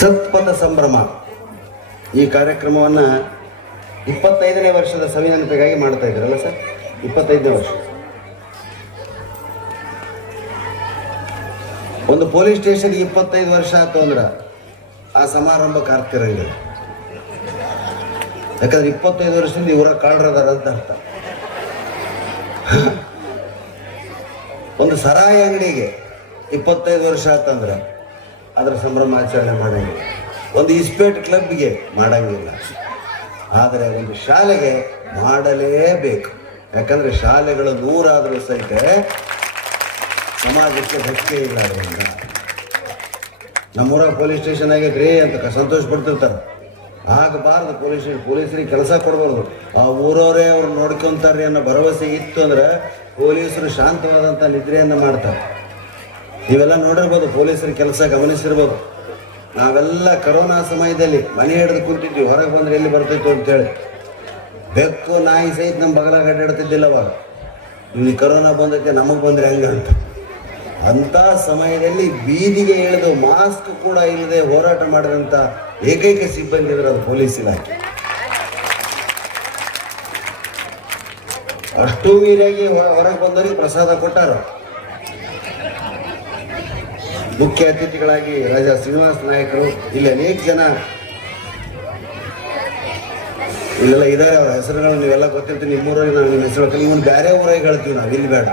ಸತ್ಪಥ ಸಂಭ್ರಮ. ಈ ಕಾರ್ಯಕ್ರಮವನ್ನು ಇಪ್ಪತ್ತೈದನೇ ವರ್ಷದ ಸಂವಿಧಾನತೆಗಾಗಿ ಮಾಡ್ತಾ ಇದ್ದಾರಲ್ಲ ಸರ್? ಇಪ್ಪತ್ತೈದನೇ ವರ್ಷ. ಒಂದು ಪೊಲೀಸ್ ಸ್ಟೇಷನ್ ಇಪ್ಪತ್ತೈದು ವರ್ಷ ಆಯ್ತು ಅಂದ್ರೆ ಆ ಸಮಾರಂಭಕ್ಕೆ ಆಗ್ತಿರಂಗಿಲ್ಲ ಯಾಕಂದ್ರೆ ಇಪ್ಪತ್ತೈದು ವರ್ಷದಿಂದ ಇವರ ಕಾಳ್ರದಾರ ಅಂತ ಅರ್ಥ. ಒಂದು ಸರಾಯಿ ಅಂಗಡಿಗೆ ಇಪ್ಪತ್ತೈದು ವರ್ಷ ಆತಂದ್ರೆ ಅದರ ಸಂಭ್ರಮಾಚರಣೆ ಮಾಡಂಗಿಲ್ಲ. ಒಂದು ಇಸ್ಪೇಟ್ ಕ್ಲಬ್ಗೆ ಮಾಡಂಗಿಲ್ಲ. ಆದರೆ ಒಂದು ಶಾಲೆಗೆ ಮಾಡಲೇಬೇಕು. ಯಾಕಂದರೆ ಶಾಲೆಗಳು ನೂರಾದರೂ ಸಹಿತ ಸಮಾಜಕ್ಕೆ ಧಕ್ಕೆ ಇಲ್ಲ ಅದರಿಂದ ನಮ್ಮೂರ ಪೊಲೀಸ್ ಸ್ಟೇಷನ್ ಆಗೈತ್ರಿ ಅಂತ ಸಂತೋಷ ಪಡ್ತಿರ್ತಾರೆ. ಆಗಬಾರ್ದು ಪೊಲೀಸ್ ಪೊಲೀಸರಿಗೆ ಕೆಲಸ ಕೊಡಬಾರ್ದು. ಆ ಊರವರೇ ಅವ್ರು ನೋಡ್ಕೊಂತಾರೆ ಅನ್ನೋ ಭರವಸೆ ಇತ್ತು ಅಂದ್ರೆ ಪೊಲೀಸರು ಶಾಂತವಾದಂಥ ನಿದ್ರೆಯನ್ನು ಮಾಡ್ತಾರೆ. ನೀವೆಲ್ಲ ನೋಡಿರ್ಬೋದು, ಪೊಲೀಸರ ಕೆಲಸ ಗಮನಿಸಿರ್ಬೋದು. ನಾವೆಲ್ಲ ಕರೋನಾ ಸಮಯದಲ್ಲಿ ಮನೆ ಹಿಡಿದು ಕುಂತಿದ್ವಿ, ಹೊರಗೆ ಬಂದ್ರೆ ಎಲ್ಲಿ ಬರ್ತಿತ್ತು ಅಂತೇಳಿ ಬೆಕ್ಕು, ನಾಯಿ ಸಹಿತ ನಮ್ಮ ಬಗಲಾಗ ಅಡ್ಡಾಡ್ತಿದ್ದಿಲ್ಲ ಅವಾಗ. ಇಲ್ಲಿ ಕರೋನಾ ಬಂದಕ್ಕೆ ನಮಗೆ ಬಂದರೆ ಹೆಂಗೆ ಅಂತ. ಅಂಥ ಸಮಯದಲ್ಲಿ ಬೀದಿಗೆ ಇಳಿದು ಮಾಸ್ಕ್ ಕೂಡ ಇಲ್ಲದೆ ಹೋರಾಟ ಮಾಡಿದಂಥ ಏಕೈಕ ಸಿಬ್ಬಂದಿ ಇದ್ರೆ ಅದು ಪೊಲೀಸ್ ಇಲಾಖೆ. ಅಷ್ಟು ವೀರಾಗಿ ಹೊರಗೆ ಬಂದವರಿಗೆ ಪ್ರಸಾದ ಕೊಟ್ಟಾರ. ಮುಖ್ಯ ಅತಿಥಿಗಳಾಗಿ ರಾಜಾ ಶ್ರೀನಿವಾಸ ನಾಯಕರು, ಇಲ್ಲಿ ಅನೇಕ ಜನ ಇಲ್ಲೆಲ್ಲ ಇದ್ದಾರೆ, ಅವ್ರ ಹೆಸರುಗಳು ನೀವೆಲ್ಲ ಗೊತ್ತಿರ್ತೀವಿ ನಿಮ್ಮೂರಲ್ಲಿ ನಾವು ನಿಮ್ಮ ಹೆಸರು ನಿಮ್ಮ ಬೇರೆ ಊರಾಗಿ ಹೇಳ್ತೀವಿ ನಾವು, ಇಲ್ಲಿ ಬೇಡ.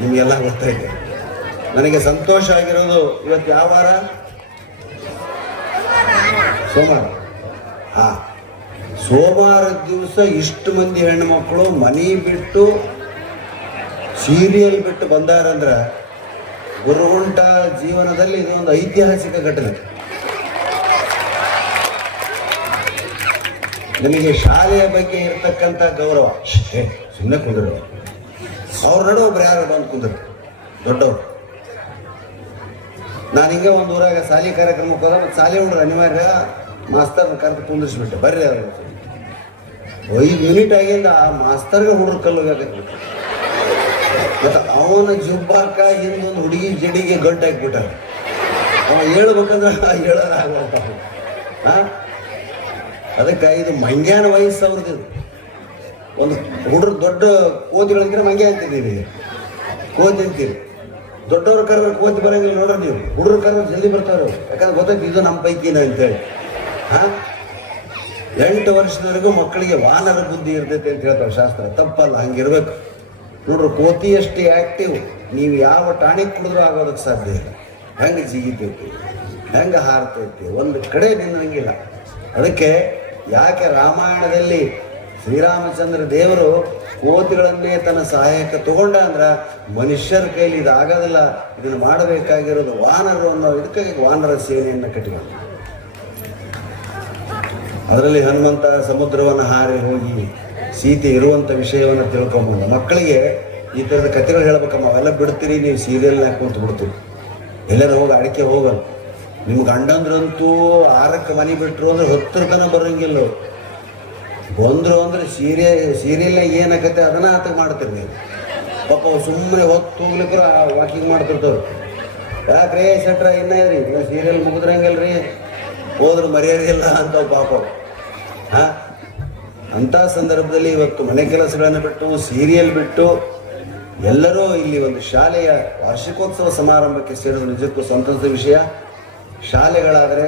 ನಿಮಗೆಲ್ಲ ಗೊತ್ತಾಯಿತು ನನಗೆ ಸಂತೋಷ ಆಗಿರೋದು ಇವತ್ತು ಯಾವ ವಾರ? ಸೋಮವಾರ. ಹಾ. ಸೋಮವಾರದ ದಿವಸ ಇಷ್ಟು ಮಂದಿ ಹೆಣ್ಣು ಮಕ್ಕಳು ಮನೆ ಬಿಟ್ಟು ಸೀರಿಯಲ್ ಬಿಟ್ಟು ಬಂದಾರಂದ್ರೆ ಗುರುಗುಂಟ ಜೀವನದಲ್ಲಿ ಇದು ಒಂದು ಐತಿಹಾಸಿಕ ಘಟನೆ. ನಿಮಗೆ ಶಾಲೆಯ ಬಗ್ಗೆ ಇರತಕ್ಕಂಥ ಗೌರವ. ಸುಮ್ಮನೆ ಕುಂದರು ಅವ್ರ ನಡುವೆ ಒಬ್ರು ಯಾರು ಬಂದು ಕುಂದರು. ದೊಡ್ಡವರು. ನಾನು ಹಿಂಗೆ ಒಂದು ಊರಾಗ ಸಾಲಿ ಕಾರ್ಯಕ್ರಮಕ್ಕೆ ಹೋದ ಮತ್ತು ಸಾಲಿ ಹುಡ್ರು ಅನಿವಾರ್ಯ ಮಾಸ್ತರ್ನ ಕರೆದು ಕುಂದಿಸ್ಬಿಟ್ಟೆ ಬರ್ರಿ ಅವ್ರು. ಐದು ಯೂನಿಟ್ ಆಗಿಂದ ಆ ಮಾಸ್ತರ್ಗೆ ಹುಡುಗ್ರು ಕಲ್ಲು ಮತ್ತು ಅವನ ಜುಬ್ಬಾಕ ಹಿಂದೊಂದು ಹುಡುಗಿ ಜಡಿಗೆ ಗಂಟು ಅವ ಹೇಳ್ಬೇಕಂದ್ರೆ ಹೇಳೋದಾಗಲ್ಲ ಹಾ ಅದಕ್ಕೆ ಇದು ಮಂಗ್ಯಾನ ವಯಸ್ಸು ಅವ್ರದ್ದು. ಒಂದು ಹುಡುಗ್ರು ದೊಡ್ಡ ಕೋತಿಗಳಿದ್ರೆ ಮಂಗ್ಯ ಅಂತಿದ್ದೀರಿ ಕೋತಿ ಅಂತೀರಿ. ದೊಡ್ಡವ್ರ ಕರೆದ್ರೆ ಕೋತಿ ಬರಂಗಿಲ್ಲ ನೋಡ್ರಿ ನೀವು. ಹುಡುಗರು ಕರೆದ್ರೆ ಜಲ್ದಿ ಬರ್ತಾರೆ ಯಾಕಂದ್ರೆ ಗೊತ್ತಾಯ್ತು ಇದು ನಮ್ಮ ಪೈಕಿನ ಅಂತೇಳಿ. ಹಾ ಎಂಟು ವರ್ಷದವರೆಗೂ ಮಕ್ಕಳಿಗೆ ವಾನರ ಬುದ್ಧಿ ಇರ್ತೈತೆ ಅಂತ ಹೇಳ್ತಾರೆ ಶಾಸ್ತ್ರ. ತಪ್ಪಲ್ಲ, ಹಂಗಿರ್ಬೇಕು. ನೋಡ್ರಿ ಕೋತಿ ಅಷ್ಟೇ ಆಕ್ಟಿವ್ ನೀವು ಯಾವ ಟಾನಿಕ್ ಕುಡಿದ್ರೂ ಆಗೋದಕ್ಕೆ ಸಾಧ್ಯ ಇಲ್ಲ. ಹೆಂಗೆ ಜಿಗಿತೈತಿ ಹೆಂಗೆ ಹಾರ್ತೈತಿ? ಒಂದು ಕಡೆ ನಿನ್ನಂಗಿಲ್ಲ ಅದಕ್ಕೆ ಯಾಕೆ ರಾಮಾಯಣದಲ್ಲಿ ಶ್ರೀರಾಮಚಂದ್ರ ದೇವರು ಕೋತಿಗಳನ್ನೇ ತನ್ನ ಸಹಾಯಕ್ಕೆ ತಗೊಂಡ ಅಂದ್ರೆ ಮನುಷ್ಯರ ಕೈಲಿ ಇದು ಆಗೋದಿಲ್ಲ ಇದನ್ನು ಮಾಡಬೇಕಾಗಿರೋದು ವಾನರು ಅನ್ನೋ ಇದಕ್ಕಾಗಿ ವಾನರ ಸೇನೆಯನ್ನು ಕಟ್ಟಿಕೊಂಡು ಅದರಲ್ಲಿ ಹನುಮಂತ ಸಮುದ್ರವನ್ನು ಹಾರಿ ಹೋಗಿ ಸೀತೆ ಇರುವಂಥ ವಿಷಯವನ್ನು ತಿಳ್ಕೊಬೋದು ಮಕ್ಕಳಿಗೆ ಈ ಥರದ ಕಥೆಗಳು ಹೇಳ್ಬೇಕಮ್ಮ ಅವೆಲ್ಲ ಬಿಡ್ತೀರಿ, ನೀವು ಸೀರಿಯಲ್ ಹಾಕೊಂತ ಬಿಡ್ತೀರಿ. ಎಲ್ಲರೂ ಹೋಗಿ ಅಡಿಕೆ ಹೋಗಲ್ಲ. ನಿಮ್ಮ ಗಂಡಂದ್ರಂತೂ ಆರಕ್ಕೆ ಮನೆ ಬಿಟ್ಟರು ಅಂದ್ರೆ ಹತ್ತರ ತನ ಬರಂಗಿಲ್ಲ ಬಂದರು ಅಂದ್ರೆ ಸೀರಿಯಲ್ ಸೀರಿಯಲ್ನಾಗ ಏನಾಗತ್ತೆ ಅದನ್ನ ಆತ ಮಾಡ್ತೀರಿ ನೀವು. ಪಾಪ ಸುಮ್ಮನೆ ಹೊತ್ತು ಹೋಗ್ಲಿಕ್ಕೆ ವಾಕಿಂಗ್ ಮಾಡ್ತಿರ್ತವ್ರು. ಯಾಕ್ರಿ ಸೆಟ್ರ ಇನ್ನ ರೀ ನೀವು ಸೀರಿಯಲ್ ರೀ ಹೋದ್ರೆ ಮರ್ಯಾದಿಲ್ಲ ಅಂತ ಪಾಪ. ಹಾ? ಅಂಥ ಸಂದರ್ಭದಲ್ಲಿ ಇವತ್ತು ಮನೆ ಕೆಲಸಗಳನ್ನು ಬಿಟ್ಟು ಸೀರಿಯಲ್ ಬಿಟ್ಟು, ಎಲ್ಲರೂ ಇಲ್ಲಿ ಒಂದು ಶಾಲೆಯ ವಾರ್ಷಿಕೋತ್ಸವ ಸಮಾರಂಭಕ್ಕೆ ಸೇರೋದು ನಿಜಕ್ಕೂ ಸಂತೋಷದ ವಿಷಯ. ಶಾಲೆಗಳಾದರೆ,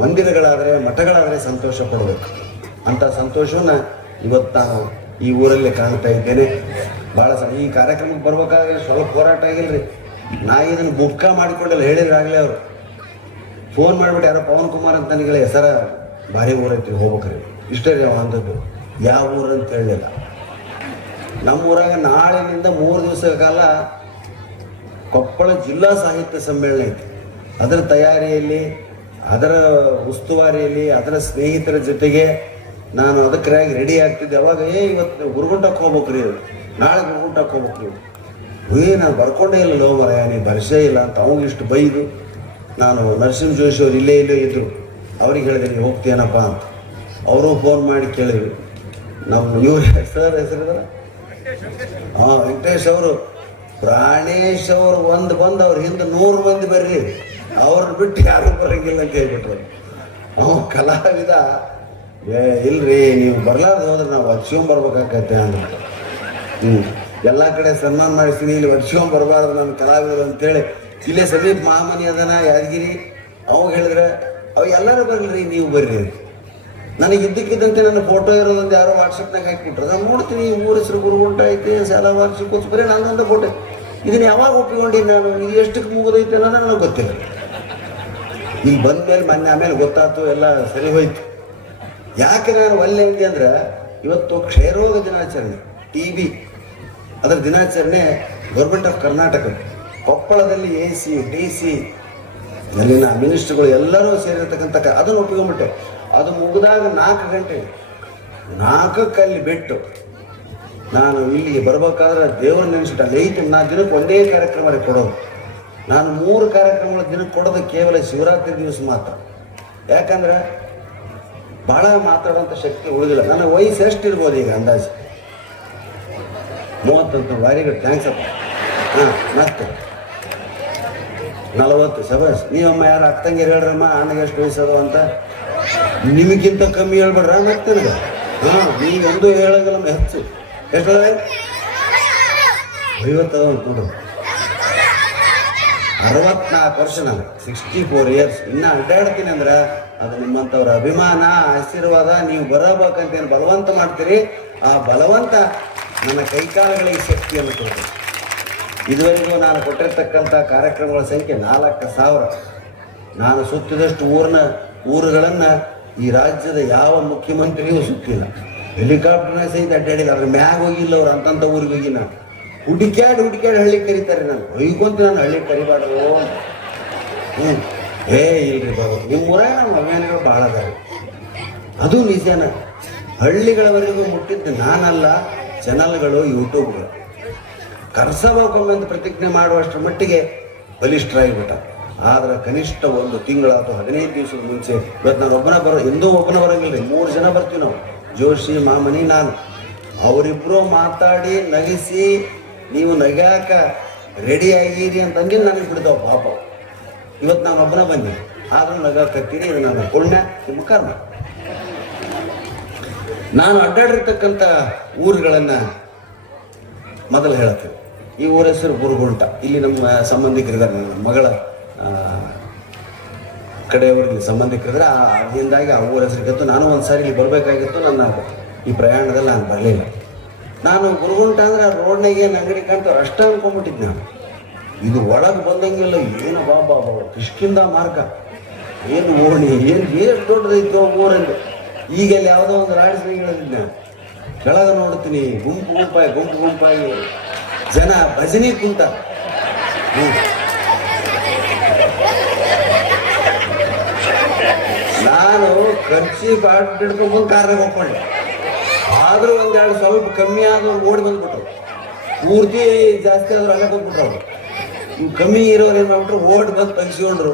ಮಂದಿರಗಳಾದರೆ, ಮಠಗಳಾದರೆ ಸಂತೋಷ ಪಡಬೇಕು. ಅಂಥ ಸಂತೋಷವನ್ನು ಇವತ್ತು ನಾನು ಈ ಊರಲ್ಲಿ ಕಾಣ್ತಾ ಇದ್ದೇನೆ. ಭಾಳ ಸಣ್ಣ ಈ ಕಾರ್ಯಕ್ರಮಕ್ಕೆ ಬರ್ಬೇಕಾದ್ರೆ ಸ್ವಲ್ಪ ಹೋರಾಟ ಆಗಿಲ್ರಿ. ನಾ ಇದನ್ನು ಬುಕ್ಕ ಮಾಡಿಕೊಂಡೆಲ್ಲ ಹೇಳಿದ್ರೆ ಆಗಲೇ ಅವರು. ಫೋನ್ ಮಾಡಿಬಿಟ್ಟು ಯಾರೋ ಪವನ್ ಕುಮಾರ್ ಅಂತ ನನಗೆ ಹೆಸರ ಭಾರಿ ಊರೈತಿ ಹೋಗ್ಬೇಕ್ರಿ. ಇಷ್ಟೇ ಅವ ಯಾವ ಊರು ಅಂತ ಹೇಳಲಿಲ್ಲ ನಮ್ಮ ಊರಾಗ ನಾಳಿನಿಂದ ಮೂರು ದಿವಸದ ಕಾಲ ಕೊಪ್ಪಳ ಜಿಲ್ಲಾ ಸಾಹಿತ್ಯ ಸಮ್ಮೇಳನ ಐತಿ. ಅದರ ತಯಾರಿಯಲ್ಲಿ, ಅದರ ಉಸ್ತುವಾರಿಯಲ್ಲಿ, ಅದರ ಸ್ನೇಹಿತರ ಜೊತೆಗೆ ನಾನು ಅದಕ್ಕಾಗಿ ರೆಡಿ ಆಗ್ತಿದ್ದೆ. ಅವಾಗ, ಏ, ಇವತ್ತು ಗುರುಗುಂಟಕ್ಕೆ ಹೋಗ್ಬೇಕ್ರಿ ನಾಳೆ ಗುರುಗುಂಟಕ್ಕೆ ಹೋಗ್ಬೇಕ್ರಿ ಏ, ನಾನು ಬರ್ಕೊಂಡೇ ಇಲ್ಲ ಲೋ ಮರ ನೀನು ಬರ್ಸೇ ಇಲ್ಲ ಅಂತ ಅವಾಗ ಇಷ್ಟು ಬೈದು, ನಾನು ನರಸಿಂಹ ಜೋಶಿ ಅವ್ರು ಇಲ್ಲೇ ಇಲ್ಲೇ ಇದ್ದರು ಅವ್ರಿಗೆ ಹೇಳಿದೆ ನೀವು ಹೋಗ್ತೀಯನಪ್ಪ ಅಂತ. ಅವರು ಫೋನ್ ಮಾಡಿ ಕೇಳಿದ್ರು. ನಮ್ಮ ಇವ್ರ ಸರ್ ಹೆಸರು ಹಾಂ ವೆಂಕಟೇಶ್ ಅವರು. ಪ್ರಾಣೇಶ್ ಅವರು ಒಂದು ಬಂದು ಅವ್ರ ಹಿಂದೆ ನೂರು ಮಂದಿ ಬರ್ರಿ ಅವ್ರನ್ನ ಬಿಟ್ಟು ಯಾರು ಬರಂಗಿಲ್ಲ ಅಂತ ಹೇಳ್ಬಿಟ್ರು. ಅವ ಕಲಾವಿದ, ಏ, ಇಲ್ರಿ, ನೀವು ಬರ್ಲಾರ್ದು ಹೋದ್ರೆ ನಾವು ಹಚ್ಕೊಂಡ್ ಬರ್ಬೇಕಾಗತ್ತೆ ಅಂದ್ರೆ. ಹ್ಞೂ ಎಲ್ಲ ಕಡೆ ಸನ್ಮಾನ ಮಾಡಿಸ್ತೀನಿ, ಇಲ್ಲಿ ವರ್ಷಕೊಂಡ್ ಬರಬಾರ್ದು ನನ್ನ ಕಲಾವಿದರು ಅಂತೇಳಿ. ಇಲ್ಲೇ ಸಮೀಪ ಮಹಾಮನಿ ಅದನ, ಯಾದಗಿರಿ. ಅವಾಗ ಹೇಳಿದ್ರೆ, ಅವು ಎಲ್ಲರೂ ಬರ್ಲಿ ನೀವು ಬರ್ರಿ. ನನಗೆ ಇದ್ದಕ್ಕಿದ್ದಂತೆ ನನ್ನ ಫೋಟೋ ಇರೋದೊಂದು ಯಾರೋ ವಾಟ್ಸಪ್ನಾಗ ಹಾಕಿಬಿಟ್ರೆ. ನಾನು ನೋಡ್ತೀನಿ ಊರ ಹೆಸರು ಗುರುಗುಂಟ ಐತಿ ಶಾಲಾ ವಾರ್ಷಿಕೋತ್ಸವ ಬರೀ ನನ್ನೊಂದು ಫೋಟೋ ಇದನ್ನ ಯಾವಾಗ ಒಪ್ಪಿಕೊಂಡಿನಿ ನಾನು? ಈಗ ಎಷ್ಟಕ್ಕೆ ಮುಗಿದೈತೆ ಅನ್ನೋ ನನಗೆ ಗೊತ್ತಿಲ್ಲ. ಈಗ ಬಂದ ಮೇಲೆ ಮೊನ್ನೆ ಆಮೇಲೆ ಗೊತ್ತಾಯ್ತು, ಎಲ್ಲ ಸರಿ ಹೋಯ್ತು. ಯಾಕೆ ನಾನು ಒಲ್ಲೆ ಅಂದೆ ಅಂದ್ರೆ, ಇವತ್ತು ಕ್ಷಯರೋಗ ದಿನಾಚರಣೆ ಟಿ ಬಿ ಅದರ ದಿನಾಚರಣೆ ಗೌರ್ಮೆಂಟ್ ಆಫ್ ಕರ್ನಾಟಕ ಕೊಪ್ಪಳದಲ್ಲಿ ಎ ಸಿ ಡಿ ಸಿ ಅಲ್ಲಿನ ಮಿನಿಸ್ಟ್ರುಗಳು ಎಲ್ಲರೂ ಸೇರಿರ್ತಕ್ಕಂಥ ಅದನ್ನು ಒಪ್ಪಿಕೊಂಡ್ಬಿಟ್ಟೆ. ಅದು ಮುಗಿದಾಗ ನಾಲ್ಕು ಗಂಟೆ. ನಾಲ್ಕು ಕಲ್ಲಿ ಬಿಟ್ಟು ನಾನು ಇಲ್ಲಿಗೆ ಬರ್ಬೇಕಾದ್ರೆ ದೇವ್ರ ನೆನೆಸಿಟ್ಟು ಐತಿ ನಾ ದಿನಕ್ಕೆ ಒಂದೇ ಕಾರ್ಯಕ್ರಮ ಕೊಡೋದು. ನಾನು ಮೂರು ಕಾರ್ಯಕ್ರಮಗಳ ದಿನಕ್ಕೆ ಕೊಡೋದು ಕೇವಲ ಶಿವರಾತ್ರಿ ದಿವಸ ಮಾತ್ರ. ಯಾಕಂದ್ರೆ ಭಾಳ ಮಾತಾಡುವಂಥ ಶಕ್ತಿ ಉಳಿದಿಲ್ಲ. ನನ್ನ ವಯಸ್ಸು ಎಷ್ಟು ಇರ್ಬೋದು ಈಗ ಅಂದಾಜು? ಮೂವತ್ತಂತ ವೆರಿ ಗುಡ್ ಥ್ಯಾಂಕ್ಸ್ ಅಪ್ಪ. ಹಾಂ, ಮತ್ತೆ? ನಲವತ್ತು, ಸಬಸ್. ನೀವಮ್ಮ ಯಾರು ಅಕ್ಕಂಗೆ ಹೇಳ್ರಮ್ಮ ಅಣ್ಣಗೆ ಎಷ್ಟು ವಯಸ್ಸದು ಅಂತ ನಿಮಗಿಂತ ಕಮ್ಮಿ ಹೇಳ್ಬೇಡ್ರ ಮತ್ತೆ ಹಾಂ ನೀವು ಒಂದು ಹೇಳೋದಿಲ್ಲ ಹೆಚ್ಚು. ಎಷ್ಟು ಐವತ್ತದ ಅಂತ ನೋಡು. ಅರವತ್ನಾಲ್ಕು ವರ್ಷ ನಾನು. ಸಿಕ್ಸ್ಟಿ ಫೋರ್ ಇಯರ್ಸ್ ಇನ್ನ ಅಡ್ಡಾಡ್ತೀನಿ ಅಂದ್ರೆ ಅದು ನಿಮ್ಮಂಥವ್ರ ಅಭಿಮಾನ, ಆಶೀರ್ವಾದ, ನೀವು ಬರಬೇಕಂತೇನು ಬಲವಂತ ಮಾಡ್ತೀರಿ? ಆ ಬಲವಂತ ನನ್ನ ಕೈಕಾಲುಗಳಿಗೆ ಶಕ್ತಿಯನ್ನು ಕೊಡ್ತೀನಿ ಇದುವರೆಗೂ ನಾನು ಕೊಟ್ಟಿರ್ತಕ್ಕಂಥ ಕಾರ್ಯಕ್ರಮಗಳ ಸಂಖ್ಯೆ ನಾಲ್ಕು ಸಾವಿರ. ನಾನು ಸುತ್ತಿದಷ್ಟು ಊರನ್ನ ಊರುಗಳನ್ನು ಈ ರಾಜ್ಯದ ಯಾವ ಮುಖ್ಯಮಂತ್ರಿಯೂ ಸಿಕ್ಕಿಲ್ಲ. ಹೆಲಿಕಾಪ್ಟರ್ನ ಸಹಿತ ಅಡ್ಡಾಡಿಲ್ಲ ಅದ್ರ ಮ್ಯಾಗ ಹೋಗಿಲ್ಲ ಅವ್ರು ಅಂತಂಥ ಊರಿಗೆ ಹೋಗಿ ನಾನು. ಹುಡುಕ್ಯಾಡಿ ಹುಡುಕ್ಯಾಡಿ ಹಳ್ಳಿ ಕರೀತಾರೆ ನಾನು. ಹೊಯ್ಕೊಂತ ನಾನು ಹಳ್ಳಿ ಕರಿಬಾರ್ದು. ಹ್ಞೂ ಏ, ಇಲ್ರಿ ಬಾಬು ನಿಮ್ಮ ಊರಾಗ ನಮ್ಮ ಅಭಿಮಾನಿಗಳು ಭಾಳ ಅದಾವೆ ಅದು ನಿಜನ. ಹಳ್ಳಿಗಳವರೆಗೂ ಮುಟ್ಟಿದ್ದು ನಾನಲ್ಲ ಚಾನಲ್ಗಳು ಯೂಟ್ಯೂಬ್ಗಳು ಅಂತ ಪ್ರತಿಜ್ಞೆ ಮಾಡುವಷ್ಟರ ಮಟ್ಟಿಗೆ ಬಲಿಷ್ಠರಾಗಿಬಿಟ್ಟ. ಆದ್ರೆ ಕನಿಷ್ಠ ಒಂದು ತಿಂಗಳ ಅಥವಾ ಹದಿನೈದು ದಿವಸದ ಮುಂಚೆ ಇವತ್ತು ನಾನು ಒಬ್ಬನ ಬರೋ, ಎಂದೂ ಒಬ್ಬನ ಬರೋಂಗಿಲ್ಲ. ಮೂರು ಜನ ಬರ್ತೀವಿ ನಾವು. ಜೋಶಿ, ಮಾಮನಿ, ನಾನು. ಅವರಿಬ್ಬರು ಮಾತಾಡಿ, ನಗಿಸಿ, ನೀವು ನಗ್ಯಾಕ ರೆಡಿ ಆಗಿರಿ ಅಂತಂಗೆ ನನಗೆ ಬಿಡ್ತಾವ ಪಾಪ. ಇವತ್ತು ನಾನು ಒಬ್ಬನ ಬಂದೆ. ಆದ್ರೂ ನಗಾಕತ್ತೀನಿ ಇದು ನನ್ನ ಪುಣ್ಯ, ನಿಮ್ಮ ಕರ್ಮ. ನಾನು ಅಡ್ಡಾಡಿರ್ತಕ್ಕಂಥ ಊರುಗಳನ್ನು ಮೊದಲು ಹೇಳ್ತೇನೆ. ಈ ಊರ ಹೆಸರು ಗುರುಗುಂಟ ಇಲ್ಲಿ ನಮ್ಮ ಸಂಬಂಧಿಕರಿದ್ದಾರೆ, ನನ್ನ ಮಗಳ ಕಡೆಯವರಿಗೆ ಸಂಬಂಧಿಕರಿದ್ರೆ ಅದರಿಂದಾಗಿ ಆ ಊರ ಹೆಸರಿಗತ್ತು ನಾನು ಒಂದು ಸಾರಿ ಇಲ್ಲಿ ಬರಬೇಕಾಗಿತ್ತು, ನನ್ನ ಈ ಪ್ರಯಾಣದಲ್ಲಿ ನಾನು ಬರಲಿಲ್ಲ. ನಾನು ಗುರುಗುಂಟ ಅಂದರೆ ಆ ರೋಡ್ನಾಗೆ ಏನು ಅಂಗಡಿ ಕಾಣ್ತಾರೆ ಅಷ್ಟೇ ಅನ್ಕೊಂಡ್ಬಿಟ್ಟಿದ್ದೆ ನಾನು. ಇದು ಒಳಗೆ ಬಂದಂಗೆಲ್ಲ, ಏನು ಬಾ ಬಾ ಬಾ ಕಿಷ್ಕಿಂದ ಮಾರ್ಗ. ಏನು ಓಣಿ, ಏನು ಏನು ದೊಡ್ಡದೈತು ಊರಲ್ಲಿ. ಈಗ ಅಲ್ಲಿ ಯಾವುದೋ ಒಂದು ರಾಡಿಸ್ಲಿ ಹೇಳಿದ್ನ ಕೆಳಗೆ ನೋಡ್ತೀನಿ, ಗುಂಪು ಗುಂಪಾಗಿ ಗುಂಪು ಗುಂಪಾಗಿ ಜನ ಭಜನೆ ಕುಂತ ಹ್ಮ್. ನಾನು ಖರ್ಚಿ ಬಾಟ್ ಹಿಡ್ಕೊಂಡು ಬಂದು ಹೋಗ್ಕೊಂಡೆ ಆದರೂ ಒಂದೆರಡು ಸ್ವಲ್ಪ ಕಮ್ಮಿ ಆದವ್ರು ಓಡಿ ಬಂದ್ಬಿಟ್ರು. ಪೂರ್ತಿ ಜಾಸ್ತಿ ಆದ್ರೂ ಅಲ್ಲೇ ಬಂದ್ಬಿಟ್ರು ಅವ್ರು. ಕಮ್ಮಿ ಇರೋರು ಏನು ಮಾಡ್ಬಿಟ್ರು, ಓಡ್ ಬಂದು ತಗ್ಸ್ಕೊಂಡ್ರು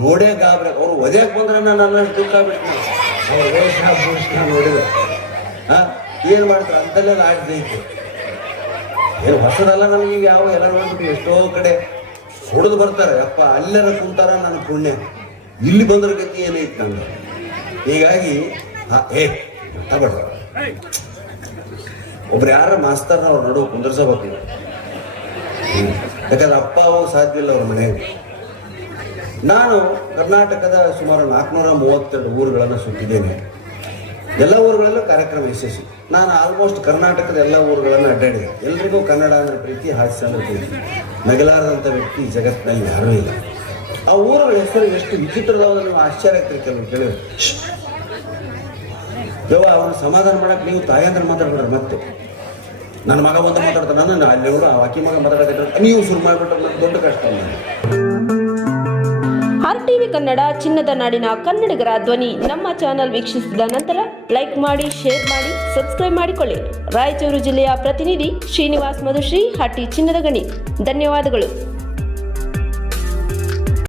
ನೋಡೇ ಗಾಬ್ರೆ. ಅವ್ರು ಒದ್ಯಾಕ್ ಬಂದ್ರೆ ನಾನು ಅಲ್ಲ ದುಃಖ ಬಿಟ್ಟು ಅವ್ರು ವೇಷ ಭೂಷಣ ನೋಡಿದ್ರು ಹಾ, ಏನು ಮಾಡ್ತಾರೆ? ಅಂತಲ್ಲೆಲ್ಲ ಆಡ್ದೈತೆ ಏನು ಹೊಸದಲ್ಲ ಈಗ ಯಾವ ಎಲ್ಲ ನೋಡ್ಬಿಟ್ಟು ಎಷ್ಟೋ ಕಡೆ ಹೊಡೆದು ಬರ್ತಾರೆ. ಅಪ್ಪ, ಅಲ್ಲೆಲ್ಲ ಕುಂತಾರ ನನ್ನ ಪುಣ್ಯ. ಇಲ್ಲಿ ಬಂದ್ರ ಗತಿ ಏನೈತೆ ನಂಗೆ ಹೀಗಾಗಿ ಏ ತಗೊಳ್ರ. ಒಬ್ರು ಯಾರ ಮಾಸ್ತರ್ ಅವ್ರ ನಡುವೆ ಕುಂದರ್ಸಬೇಕು. ಯಾಕಂದ್ರೆ ಅಪ್ಪ ಅವು ಸಾಧ್ಯ ಇಲ್ಲ ಅವ್ರ ಮನೆಯಲ್ಲಿ. ನಾನು ಕರ್ನಾಟಕದ ಸುಮಾರು ನಾಲ್ಕುನೂರ ಮೂವತ್ತೆರಡು ಊರುಗಳನ್ನು ಸುತ್ತಿದ್ದೇನೆ. ಎಲ್ಲ ಊರುಗಳಲ್ಲೂ ಕಾರ್ಯಕ್ರಮ ಯಶಸ್ವಿ ನಾನು ಆಲ್ಮೋಸ್ಟ್ ಕರ್ನಾಟಕದ ಎಲ್ಲ ಊರುಗಳನ್ನು ಅಡ್ಡಾಡಿದೆ ಎಲ್ರಿಗೂ ಕನ್ನಡ ಅಂದ್ರೆ ಪ್ರೀತಿ ಹಾಸ್ಯ ಅಂದ್ರೆ ಪ್ರೀತಿ ನಗಲಾರದಂಥ ವ್ಯಕ್ತಿ ಜಗತ್ತಿನಲ್ಲಿ ಯಾರೂ ಇಲ್ಲ. ಆ ಊರುಗಳ ಹೆಸರು ಎಷ್ಟು ವಿಚಿತ್ರದವ ನೀವು ಆಶ್ಚರ್ಯ ಆಗ್ತೀರಿ ಕೆಲವು ಕೇಳಿದ್ರೆ. ಯವ್ವ ಅವನು ಸಮಾಧಾನ ಮಾಡಕ್ಕೆ ನೀವು ತಾಯಂದ್ರೆ ಮಾತಾಡ್ಬಿಡ್ರಿ ಮತ್ತೆ. ನನ್ನ ಮಗ ಒಂದು ಮಾತಾಡ್ತಾನೆ ನಾನು ಅಲ್ಲಿ ಅವರು, ಆ ಅಕ್ಕಿ ಮಗ ಮಾತಾಡಕ್ಕೆ ನೀವು ಶುರು ಮಾಡಿಬಿಟ್ರೆ ನನಗೆ ದೊಡ್ಡ ಕಷ್ಟ. ಆರ್ ಟಿವಿ ಕನ್ನಡ, ಚಿನ್ನದ ನಾಡಿನ ಕನ್ನಡಿಗರ ಧ್ವನಿ. ನಮ್ಮ ಚಾನೆಲ್ ವೀಕ್ಷಿಸಿದ ನಂತರ ಲೈಕ್ ಮಾಡಿ ಶೇರ್ ಮಾಡಿ ಸಬ್ಸ್ಕ್ರೈಬ್ ಮಾಡಿಕೊಳ್ಳಿ. ರಾಯಚೂರು ಜಿಲ್ಲೆಯ ಪ್ರತಿನಿಧಿ ಶ್ರೀನಿವಾಸ್ ಮಧುಶ್ರೀ ಹಟ್ಟಿ ಚಿನ್ನದ ಗಣಿ. ಧನ್ಯವಾದಗಳು.